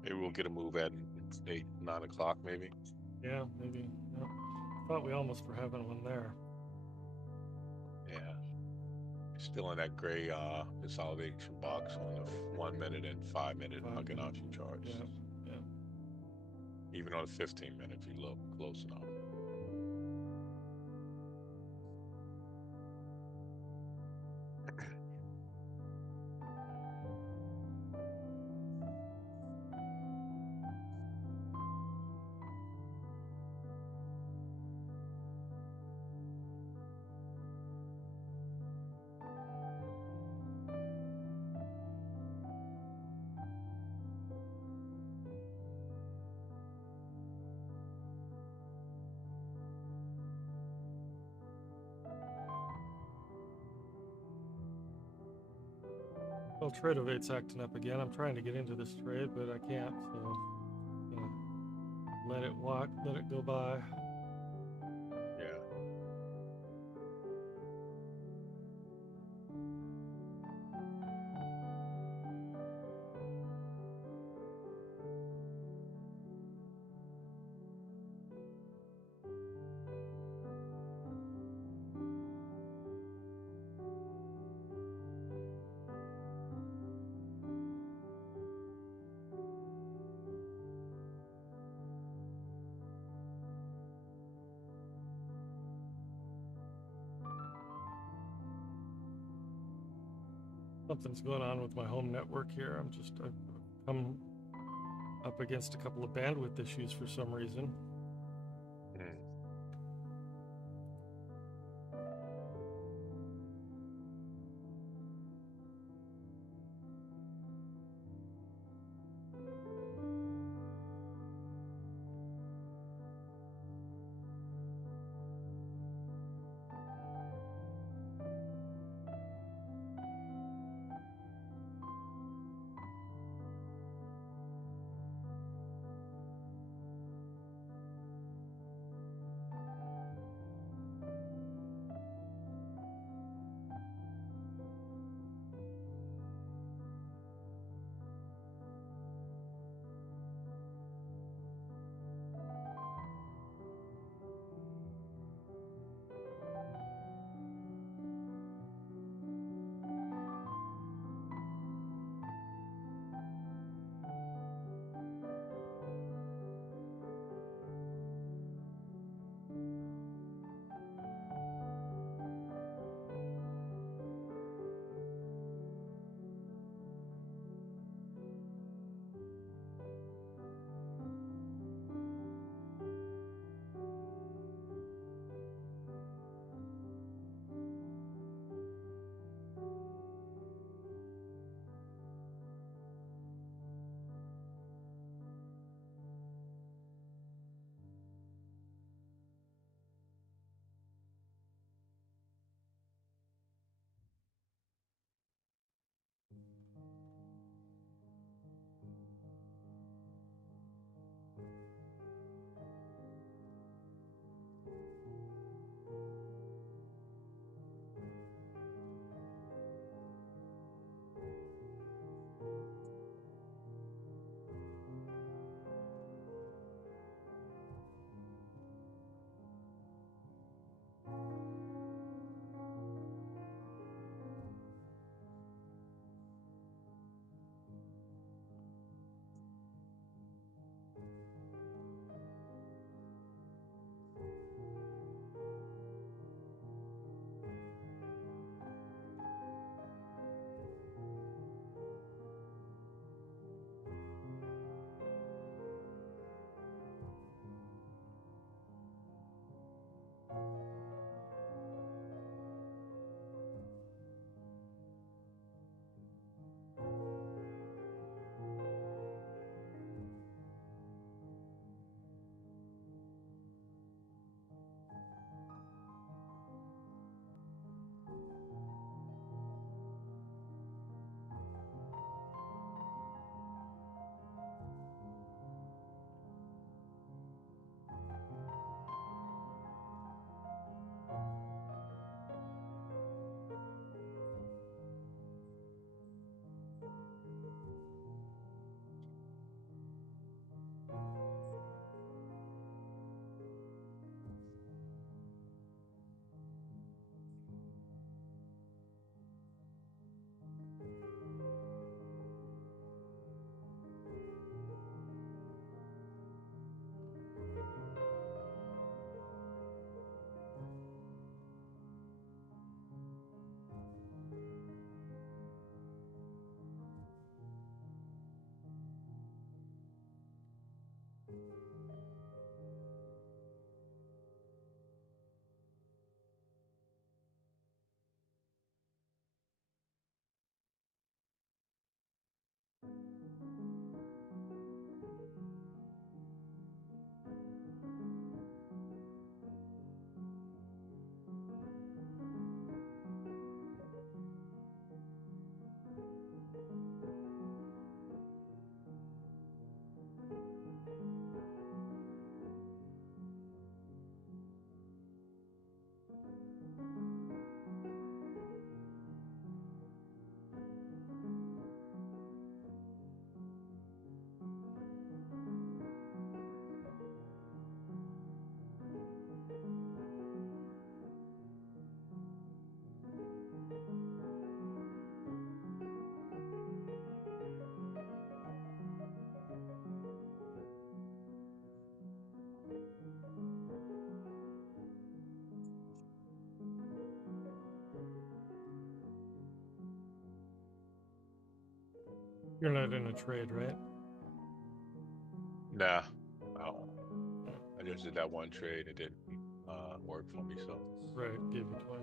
Maybe we'll get a move at 8, 9 o'clock, maybe. Yeah, maybe. Yep. Thought we almost were having one there. Yeah. Still in that gray consolidation box on the 1 minute and 5 minute 5 minute. Fibonacci charts. Yeah, yeah. Even on the 15 minute, if you look close enough. Well, Tradeovate's acting up again. I'm trying to get into this trade, but I can't, so gonna let it walk, let it go by. Yeah. Something's going on with my home network here. I've come up against a couple of bandwidth issues for some reason. Mm. You're not in a trade, right? Nah, I don't. Yeah. I just did that one trade. It didn't work for me. So Right, gave you 20.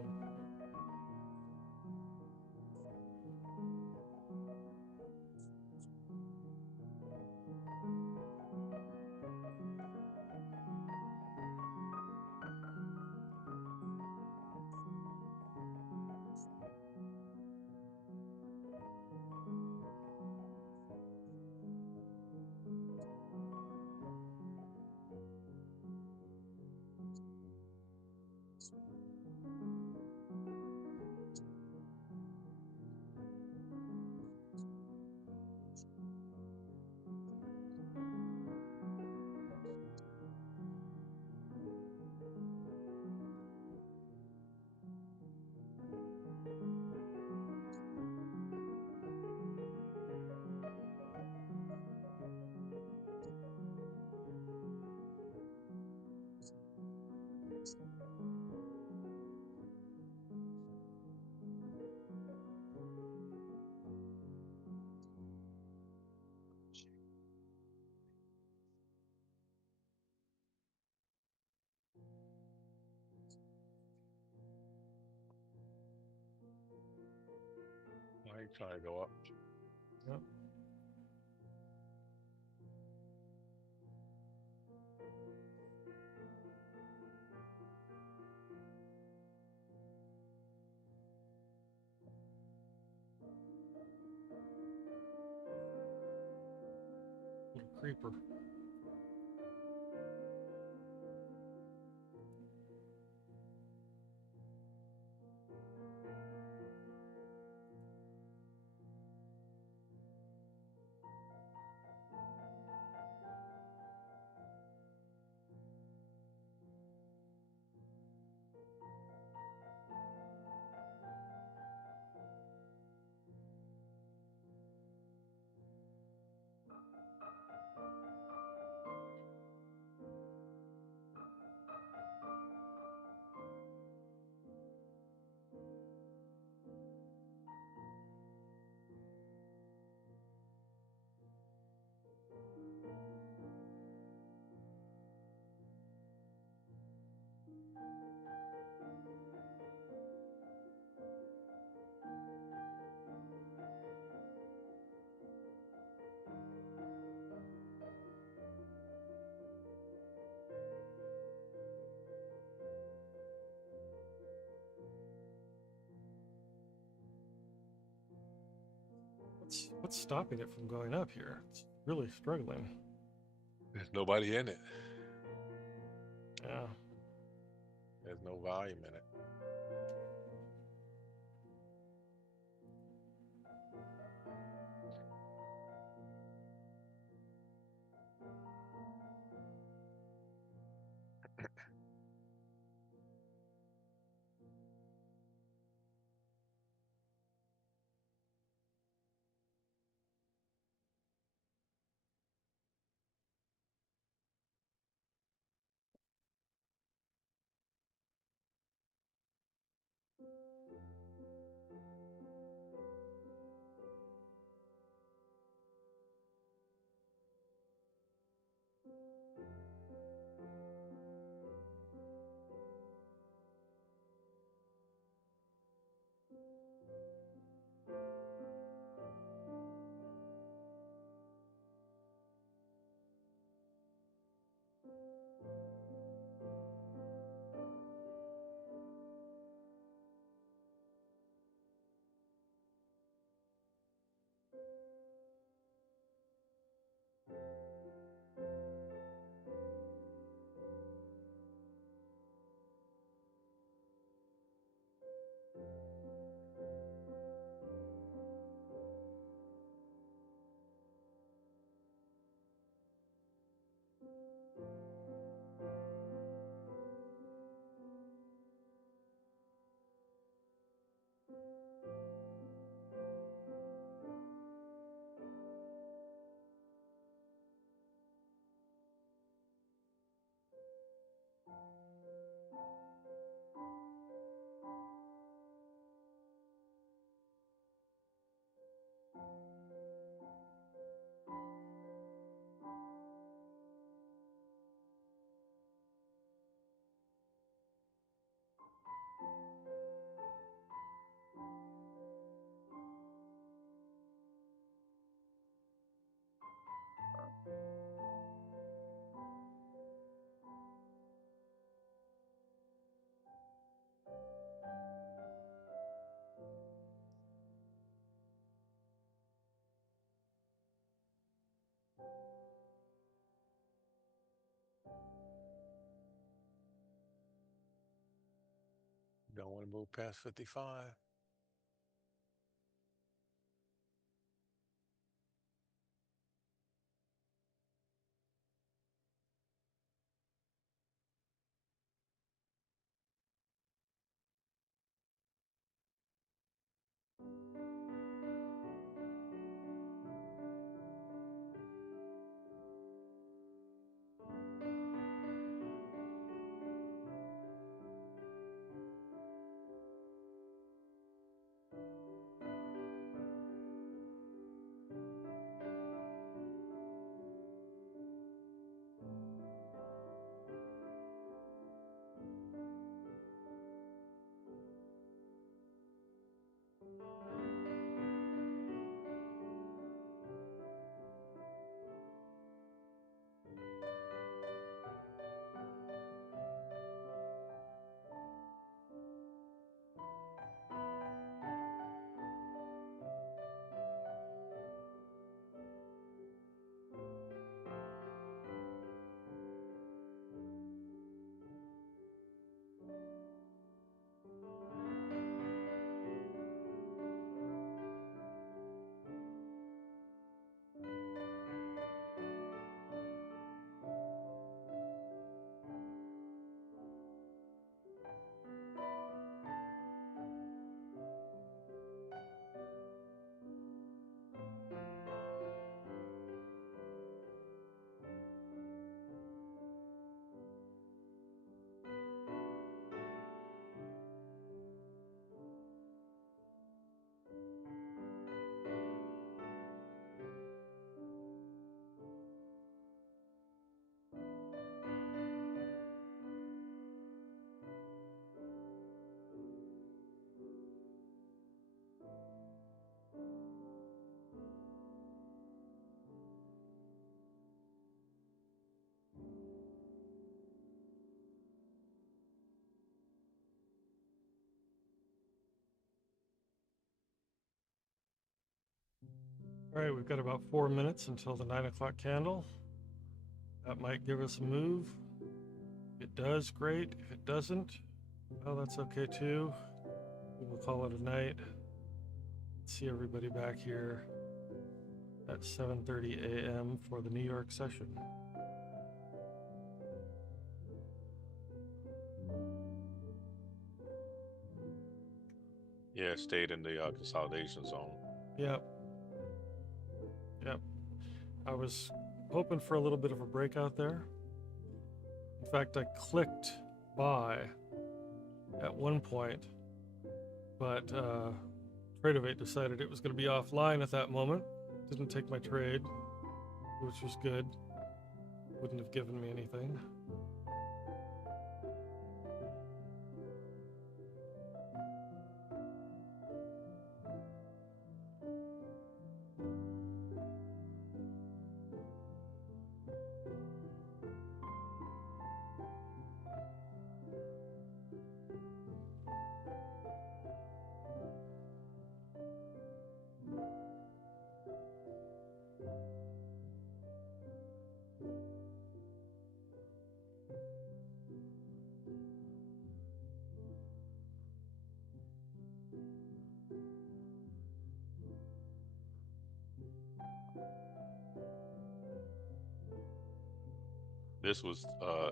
I ain't trying to go up. Yep. Little creeper. What's stopping it from going up here? It's really struggling. There's nobody in it. Yeah. There's no volume in it. Don't want to move past 55. All right, we've got about 4 minutes until the 9 o'clock candle. That might give us a move. If it does, great. If it doesn't, well, that's okay too. We'll call it a night. See everybody back here at 7:30 a.m. for the New York session. Yeah, stayed in the consolidation zone. Yep. Yep. I was hoping for a little bit of a breakout there. In fact, I clicked buy at one point, but Tradeovate decided it was going to be offline at that moment. Didn't take my trade, which was good. Wouldn't have given me anything. This was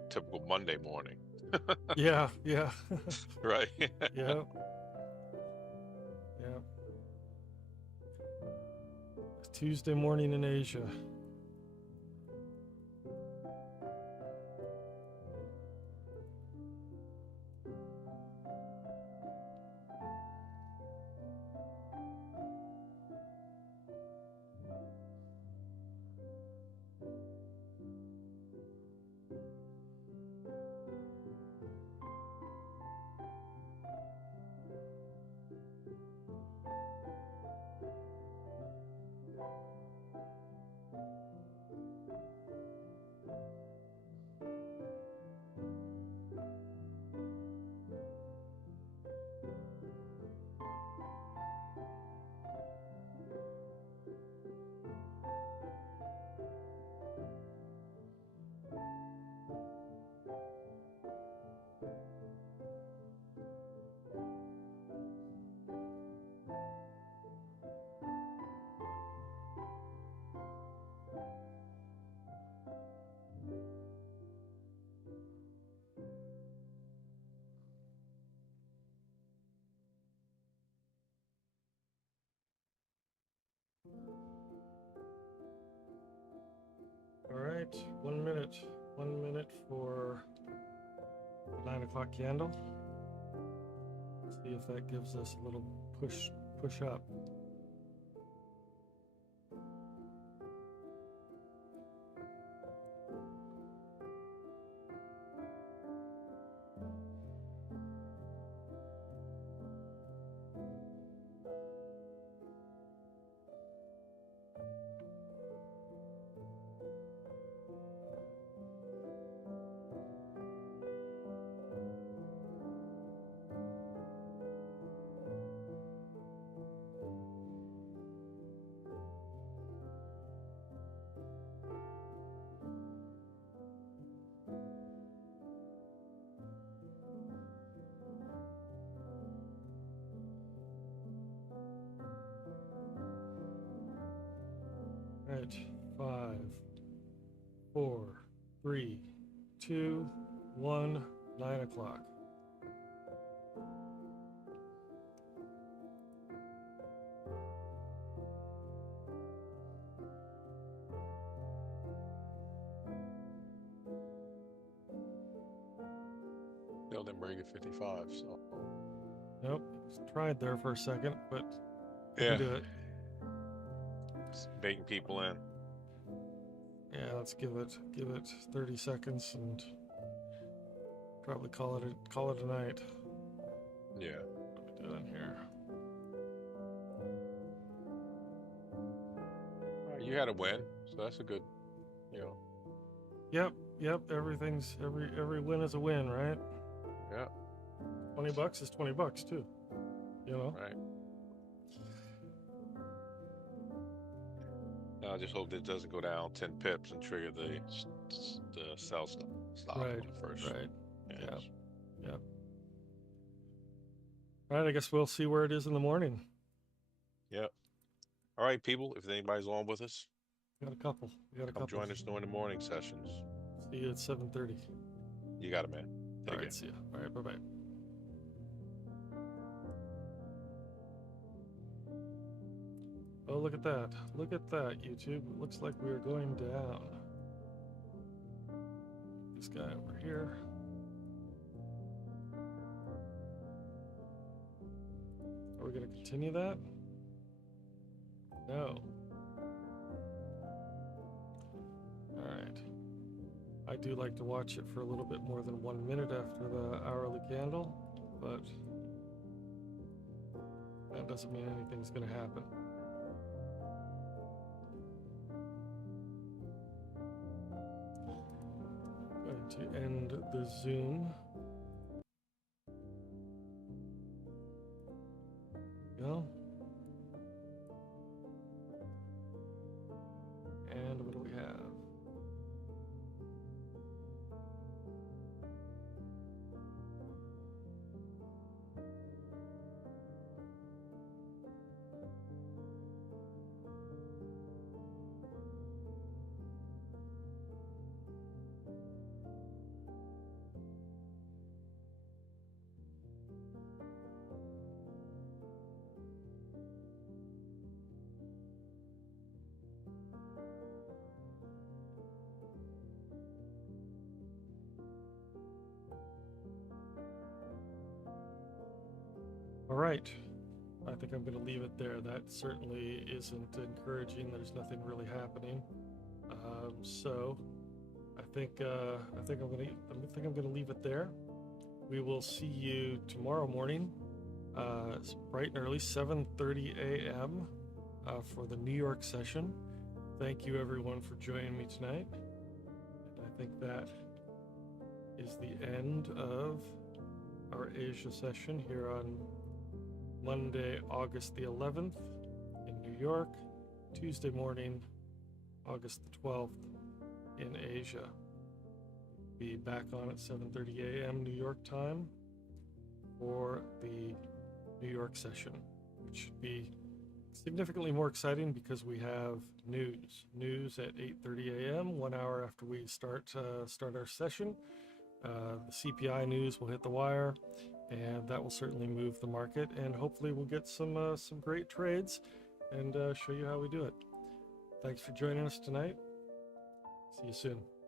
typical Monday morning, Yeah, yeah. right? Yep. Yep. It's Tuesday morning in Asia. right, 1 minute. 1 minute for the 9 o'clock candle. See if that gives us a little push up. Right, 5, 4, 3, 2, 1, 9 o'clock. Still didn't bring it 55, so. Nope, tried there for a second, but Yeah. couldn't do it. It's baiting people in. Yeah, let's give it 30 seconds and probably call it a night. Yeah. What are we doing here? You had a win, so that's a good, Yep. Every win is a win, right? Yeah. $20 is $20 too. Right. I just hope it doesn't go down 10 pips and trigger the sell stop Right. on the first. Right. Yes. Yep. All right. I guess we'll see where it is in the morning. Yep. All right, people. If anybody's on with us, We got a couple. come join us during the morning sessions. See you at 7:30. You got it, man. All right. See ya. All right. Bye-bye. Oh, look at that. Look at that, YouTube. It looks like we're going down. This guy over here. Are we going to continue that? No. All right. I do like to watch it for a little bit more than 1 minute after the hourly candle, but that doesn't mean anything's going to happen. Going to end the Zoom. Go. And what do we have? All right. I think I'm going to leave it there. That certainly isn't encouraging. There's nothing really happening. So I think I'm going to leave it there. We will see you tomorrow morning, bright and early, 7:30 a.m. For the New York session. Thank you everyone for joining me tonight. And I think that is the end of our Asia session here on Monday, August the 11th in New York, Tuesday morning, August the 12th in Asia. Be back on at 7:30 a.m. New York time for the New York session, which should be significantly more exciting because we have news at 8:30 a.m., 1 hour after we start our session. The CPI news will hit the wire, and that will certainly move the market, and hopefully we'll get some great trades and show you how we do it. Thanks for joining us tonight. See you soon.